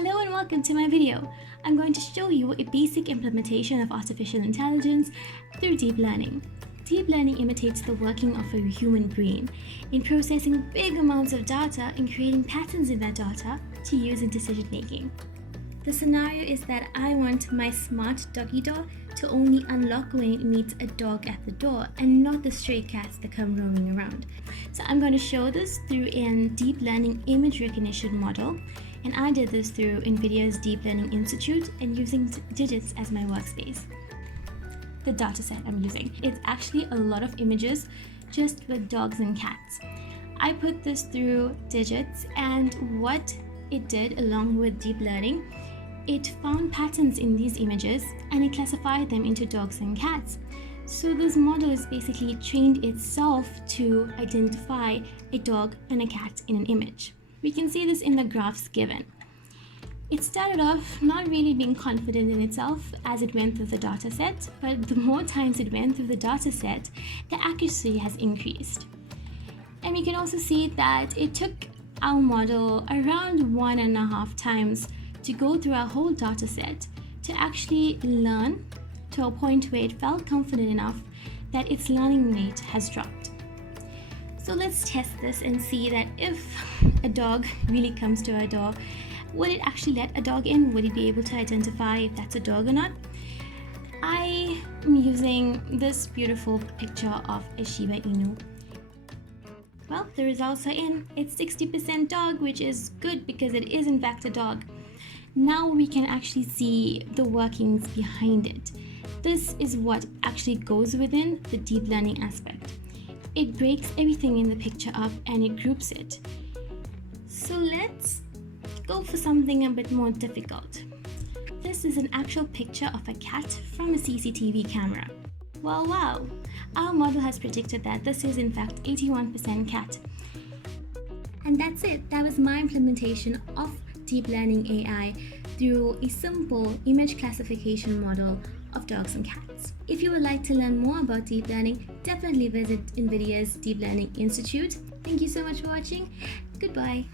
Hello and welcome to my video. I'm going to show you a basic implementation of artificial intelligence through deep learning. Deep learning imitates the working of a human brain in processing big amounts of data and creating patterns in that data to use in decision making. The scenario is that I want my smart doggy door to only unlock when it meets a dog at the door and not the stray cats that come roaming around. So I'm going to show this through a deep learning image recognition model, and I did this through Nvidia's Deep Learning Institute and using digits as my workspace. The dataset I'm using, it's actually a lot of images just with dogs and cats. I put this through digits, and what it did along with deep learning, it found patterns in these images and it classified them into dogs and cats. So this model is basically trained itself to identify a dog and a cat in an image. We can see this in the graphs given. It started off not really being confident in itself as it went through the dataset, but the more times it went through the dataset, the accuracy has increased. And we can also see that it took our model around 1.5 times to go through our whole dataset to actually learn to a point where it felt confident enough that its learning rate has dropped. So let's test this and see that if a dog really comes to our door, would it actually let a dog in? Would it be able to identify if that's a dog or not? I am using this beautiful picture of a Shiba Inu. Well, the results are in. It's 60% dog, which is good because it is in fact a dog. Now we can actually see the workings behind it. This is what actually goes within the deep learning aspect. It breaks everything in the picture up and it groups it. So let's go for something a bit more difficult. This is an actual picture of a cat from a CCTV camera. Well, wow! Our model has predicted that this is in fact 81% cat. And that's it. That was my implementation of deep learning AI through a simple image classification model of dogs and cats. If you would like to learn more about deep learning, definitely visit Nvidia's Deep Learning Institute. Thank you so much for watching. Goodbye.